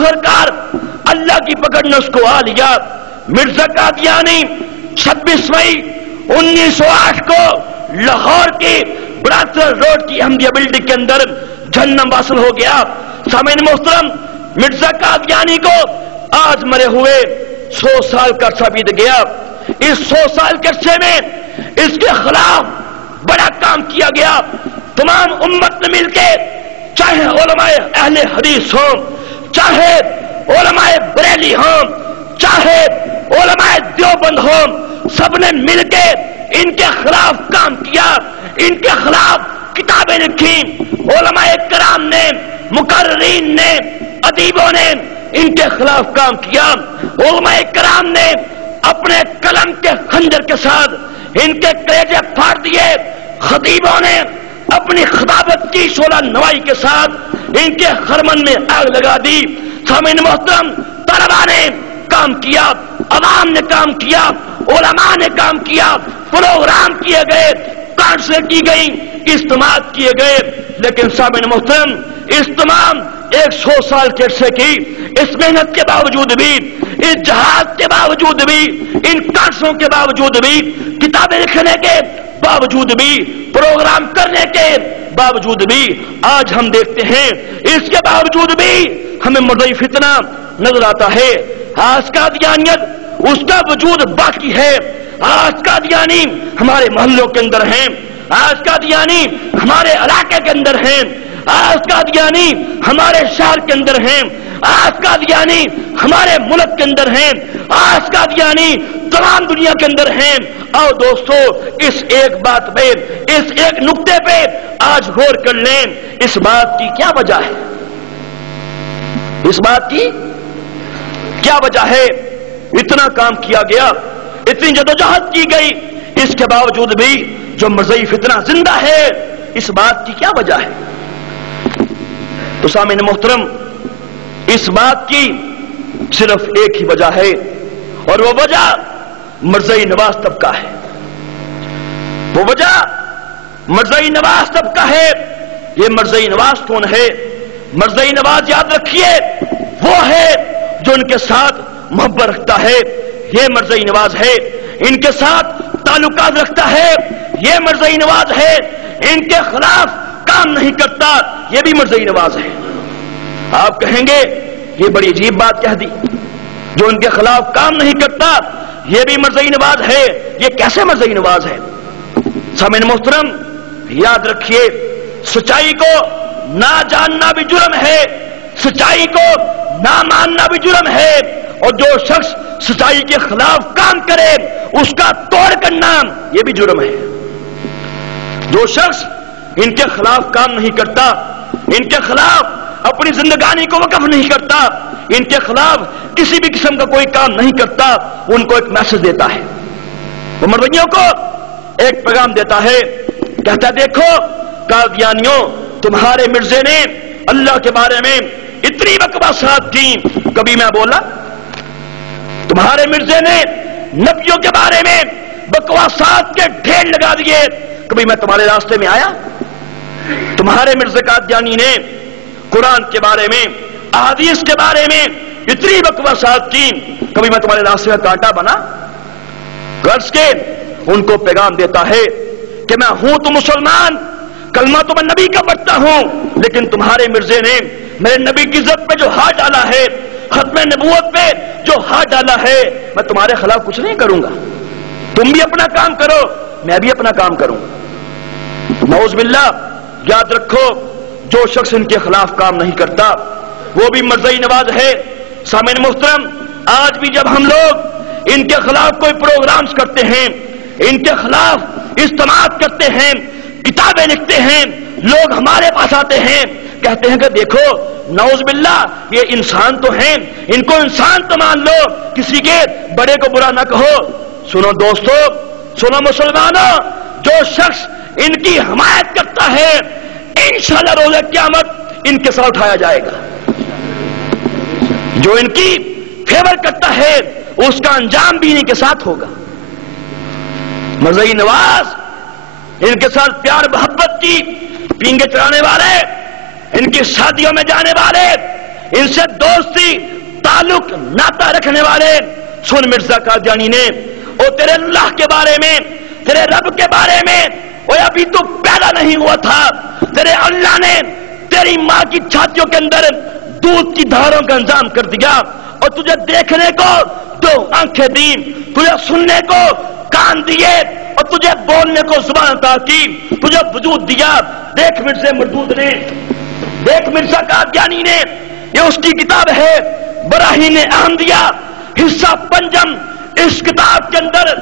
آخرکار اللہ کی پکڑ نے اس کو آ لیا۔ مرزا قادیانی 26 مئی 1908 کو لاہور کی برادر روڈ کی احمدیہ بلڈنگ کے اندر جہنم واصل ہو گیا۔ سامعین محترم، مرزا قادیانی کو آج مرے ہوئے 100 سال کا عرصہ بیت گیا۔ اس 100 سال کے عرصے میں اس کے خلاف بڑا کام کیا گیا۔ تمام امت نے مل کے، چاہے علماء اہل حدیث ہوں، چاہے علماء بریلی ہوں، چاہے علماء دیوبند ہوں، سب نے مل کے ان کے خلاف کام کیا، ان کے خلاف کتابیں لکھی۔ علماء کرام نے، مقررین نے، ادیبوں نے ان کے خلاف کام کیا۔ علماء کرام نے اپنے قلم کے خنجر کے ساتھ ان کے کلیجے پھاڑ دیے، خطیبوں نے اپنی خطابت کی شعلہ نوائی کے ساتھ ان کے خرمن میں آگ لگا دی۔ سامعین محترم، طلباء نے کام کیا، عوام نے کام کیا، علماء نے کام کیا، پروگرام کیے گئے، کانفرنسیں کی گئی، اجتماعات کیے گئے، لیکن سامعین محترم اس تمام 100 سال کے عرصے کی اس محنت کے باوجود بھی، اس جہاد کے باوجود بھی، ان کانفرنسوں کے باوجود بھی، کتابیں لکھنے کے باوجود بھی، پروگرام کرنے کے باوجود بھی، آج ہم دیکھتے ہیں اس کے باوجود بھی ہمیں مرضی فتنہ نظر آتا ہے۔ آج قادیانیت اس کا وجود باقی ہے۔ آج قادیانی ہمارے محلوں کے اندر ہیں، آج قادیانی ہمارے علاقے کے اندر ہیں، آج قادیانی ہمارے شہر کے اندر ہیں، آج قادیانی ہمارے ملک کے اندر ہیں، آج قادیانی تمام دنیا کے اندر ہیں۔ اور دوستو، اس ایک بات پہ، اس ایک نقطے پہ آج غور کر لیں، اس بات کی کیا وجہ ہے؟ اس بات کی کیا وجہ ہے؟ اتنا کام کیا گیا، اتنی جدوجہد کی گئی، اس کے باوجود بھی جو مرزئی فتنہ زندہ ہے، اس بات کی کیا وجہ ہے؟ تو سامعین محترم، اس بات کی صرف ایک ہی وجہ ہے، اور وہ وجہ مرزئی نواز طبقہ ہے۔ وہ وجہ مرزئی نواز طبقہ ہے۔ یہ مرزئی نواز کون ہے؟ مرزئی نواز یاد رکھیے، وہ ہے جو ان کے ساتھ محبت رکھتا ہے، یہ مرزئی نواز ہے۔ ان کے ساتھ تعلقات رکھتا ہے، یہ مرزئی نواز ہے۔ ان کے خلاف کام نہیں کرتا، یہ بھی مرزئی نواز ہے۔ آپ کہیں گے یہ بڑی عجیب بات کہہ دی، جو ان کے خلاف کام نہیں کرتا یہ بھی مرزئی نواز ہے، یہ کیسے مرزئی نواز ہے؟ سامعین محترم، یاد رکھیے، سچائی کو نہ جاننا بھی جرم ہے، سچائی کو نہ ماننا بھی جرم ہے، اور جو شخص سچائی کے خلاف کام کرے اس کا توڑ کرنا یہ بھی جرم ہے۔ جو شخص ان کے خلاف کام نہیں کرتا، ان کے خلاف اپنی زندگانی کو وقف نہیں کرتا، ان کے خلاف کسی بھی قسم کا کوئی کام نہیں کرتا، ان کو ایک میسج دیتا ہے، وہ مرزیوں کو ایک پیغام دیتا ہے، کہتا ہے دیکھو قادیانیوں، تمہارے مرزے نے اللہ کے بارے میں اتنی بکواسات کی، کبھی میں بولا؟ تمہارے مرزے نے نبیوں کے بارے میں بکواسات کے ڈھیر لگا دیے، کبھی میں تمہارے راستے میں آیا؟ تمہارے مرزا قادیانی نے قرآن کے بارے میں، احادیث کے بارے میں اتنی بکواسات کی، کبھی میں تمہارے راستے میں کانٹا بنا؟ غرض کے ان کو پیغام دیتا ہے کہ میں ہوں تو مسلمان، کلمہ تو میں نبی کا پڑھتا ہوں، لیکن تمہارے مرزے نے میرے نبی کی عزت پہ جو ہاتھ ڈالا ہے، ختم نبوت پہ جو ہاتھ ڈالا ہے، میں تمہارے خلاف کچھ نہیں کروں گا، تم بھی اپنا کام کرو، میں بھی اپنا کام کروں گا۔ نعوذ باللہ، یاد رکھو، جو شخص ان کے خلاف کام نہیں کرتا وہ بھی مرزئی نواز ہے۔ سامعین محترم، آج بھی جب ہم لوگ ان کے خلاف کوئی پروگرامز کرتے ہیں، ان کے خلاف اجتماعات کرتے ہیں، کتابیں لکھتے ہیں، لوگ ہمارے پاس آتے ہیں، کہتے ہیں کہ دیکھو نعوذ باللہ یہ انسان تو ہیں، ان کو انسان تو مان لو، کسی کے بڑے کو برا نہ کہو۔ سنو دوستو، سنو مسلمانوں، جو شخص ان کی حمایت کرتا ہے انشاءاللہ روز قیامت ان کے ساتھ اٹھایا جائے گا، جو ان کی فیور کرتا ہے اس کا انجام بھی ان کے ساتھ ہوگا۔ مرزئی نواز، ان کے ساتھ پیار محبت کی، پینگے چڑھانے والے، ان کی شادیوں میں جانے والے، ان سے دوستی تعلق ناتا رکھنے والے، سن مرزا قادیانی نے اور تیرے اللہ کے بارے میں، تیرے رب کے بارے میں، وہ ابھی تو پیدا نہیں ہوا تھا، تیرے اللہ نے تیری ماں کی چھاتیوں کے اندر دودھ کی دھاروں کا انتظام کر دیا، اور تجھے دیکھنے کو تو آنکھیں دی، تجھے سننے کو کان دیے، اور تجھے بولنے کو زبان عطا کی، تجھے وجود دیا۔ دیکھ مرزا مردود نے، دیکھ مرزا قادیانی نے، یہ اس کی کتاب ہے براہین احمدیہ حصہ پنجم، اس کتاب کے اندر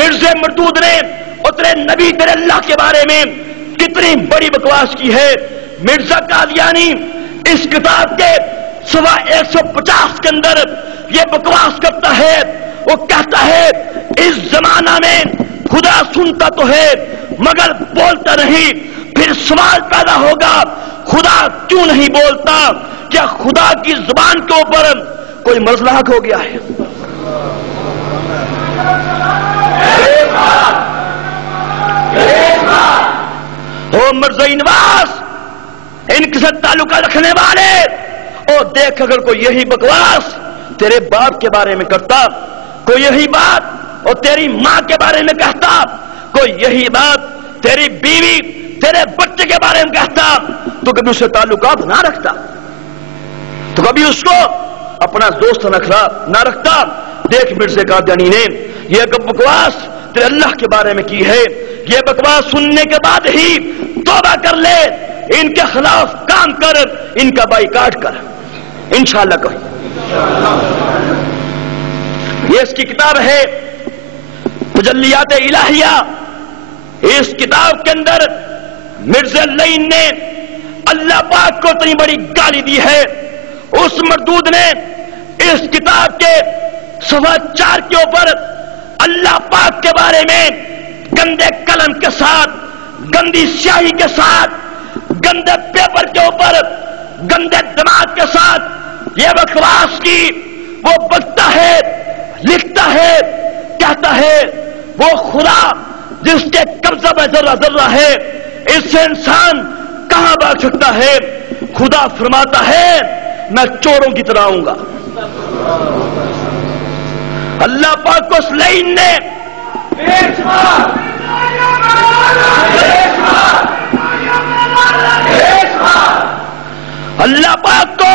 مرزا مردود نے اور تیرے نبی تیرے اللہ کے بارے میں کتنی بڑی بکواس کی ہے۔ مرزا قادیانی اس کتاب کے صفحہ 150 کے اندر یہ بکواس کرتا ہے، وہ کہتا ہے اس زمانہ میں خدا سنتا تو ہے مگر بولتا نہیں، پھر سوال پیدا ہوگا خدا کیوں نہیں بولتا؟ کیا خدا کی زبان کے اوپر کوئی مرض لاحق ہو گیا ہے؟ او مرزا نواز، ان کے ساتھ تعلقات رکھنے والے، اور دیکھ اگر کوئی یہی بکواس تیرے باپ کے بارے میں کرتا، کوئی یہی بات اور تیری ماں کے بارے میں کہتا، کوئی یہی بات تیری بیوی تیرے بچے کے بارے میں کہتا، تو کبھی اسے تعلقات نہ رکھتا، تو کبھی اس کو اپنا دوست نہ رکھتا۔ دیکھ مرزا قادیانی نے یہ بکواس تیرے اللہ کے بارے میں کی ہے، یہ بکواس سننے کے بعد ہی توبہ کر لے، ان کے خلاف کام کر، ان کا بائیکاٹ کر، انشاءاللہ کہیں۔ یہ اس کی کتاب ہے تجلیات الہیہ، اس کتاب کے اندر مرزا لعین نے اللہ پاک کو اتنی بڑی گالی دی ہے، اس مردود نے اس کتاب کے صفحہ 4 کے اوپر اللہ پاک کے بارے میں گندے قلم کے ساتھ، گندی سیاہی کے ساتھ، گندے پیپر کے اوپر گندے دماغ کے ساتھ یہ بکواس کی، وہ بکتا ہے، لکھتا ہے، کہتا ہے وہ خدا جس کے قبضہ میں ذرہ ذرہ ہے، اس سے انسان کہاں بھاگ سکتا ہے؟ خدا فرماتا ہے میں چوروں کی طرح آؤں گا۔ اللہ پاک کو اس لعین نے اللہ پاک کو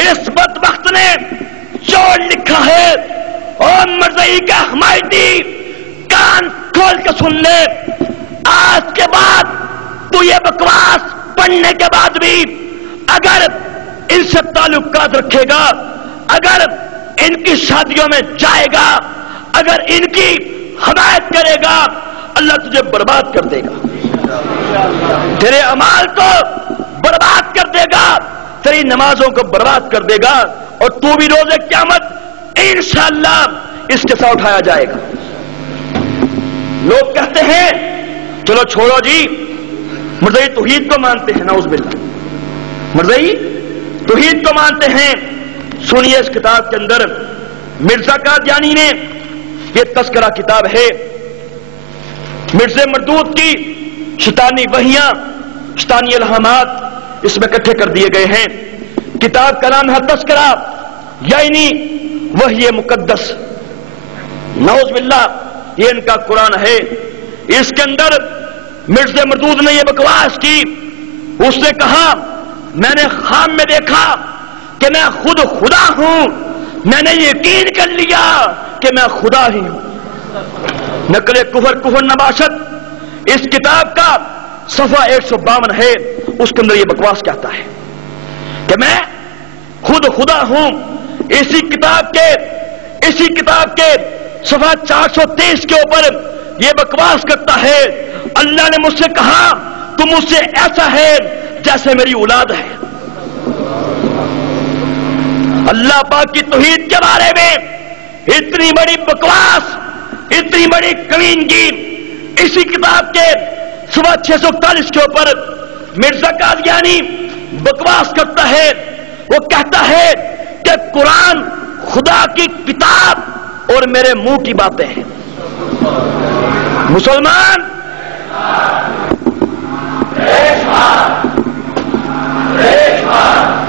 اس بدبخت نے چور لکھا ہے۔ اور مرزائی کا حمایتی کان کھول کے سن لے، آج کے بعد تو یہ بکواس پڑھنے کے بعد بھی اگر ان سے تعلقات رکھے گا، اگر ان کی شادیوں میں جائے گا، اگر ان کی حمایت کرے گا، اللہ تجھے برباد کر دے گا، تیرے اعمال کو برباد کر دے گا، تیری نمازوں کو برباد کر دے گا، اور تو بھی روز قیامت انشاءاللہ اس کے ساتھ اٹھایا جائے گا۔ لوگ کہتے ہیں چلو چھوڑو جی، مرزائی توحید کو مانتے ہیں، نعوذ باللہ، مرزائی توحید کو مانتے ہیں۔ سنیے اس کتاب کے اندر مرزا قادیانی نے، یہ تذکرہ کتاب ہے مرزا مردود کی، شیطانی وحیاں، شیطانی الہامات اس میں اکٹھے کر دیے گئے ہیں۔ کتاب کا نام ہے تذکرہ، یعنی وحی مقدس، نعوذ باللہ، یہ ان کا قرآن ہے۔ اس کے اندر مرزا مردود نے یہ بکواس کی، اس نے کہا میں نے خواب میں دیکھا کہ میں خود خدا ہوں، میں نے یقین کر لیا کہ میں خدا ہی ہوں۔ نقل کفر نباشت اس کتاب کا صفحہ 152 ہے، اس کے اندر یہ بکواس کہتا ہے کہ میں خود خدا ہوں۔ اسی کتاب کے صفحہ 423 کے اوپر یہ بکواس کرتا ہے اللہ نے مجھ سے کہا تم مجھ سے ایسا ہے جیسے میری اولاد ہے۔ اللہ پاک کی توحید کے بارے میں اتنی بڑی بکواس، اتنی بڑی کمینگی اسی کتاب کے صفحہ 641 کے اوپر مرزا قادیانی بکواس کرتا ہے۔ وہ کہتا ہے کہ قرآن خدا کی کتاب اور میرے منہ کی باتیں ہیں۔ مسلمان ایک بات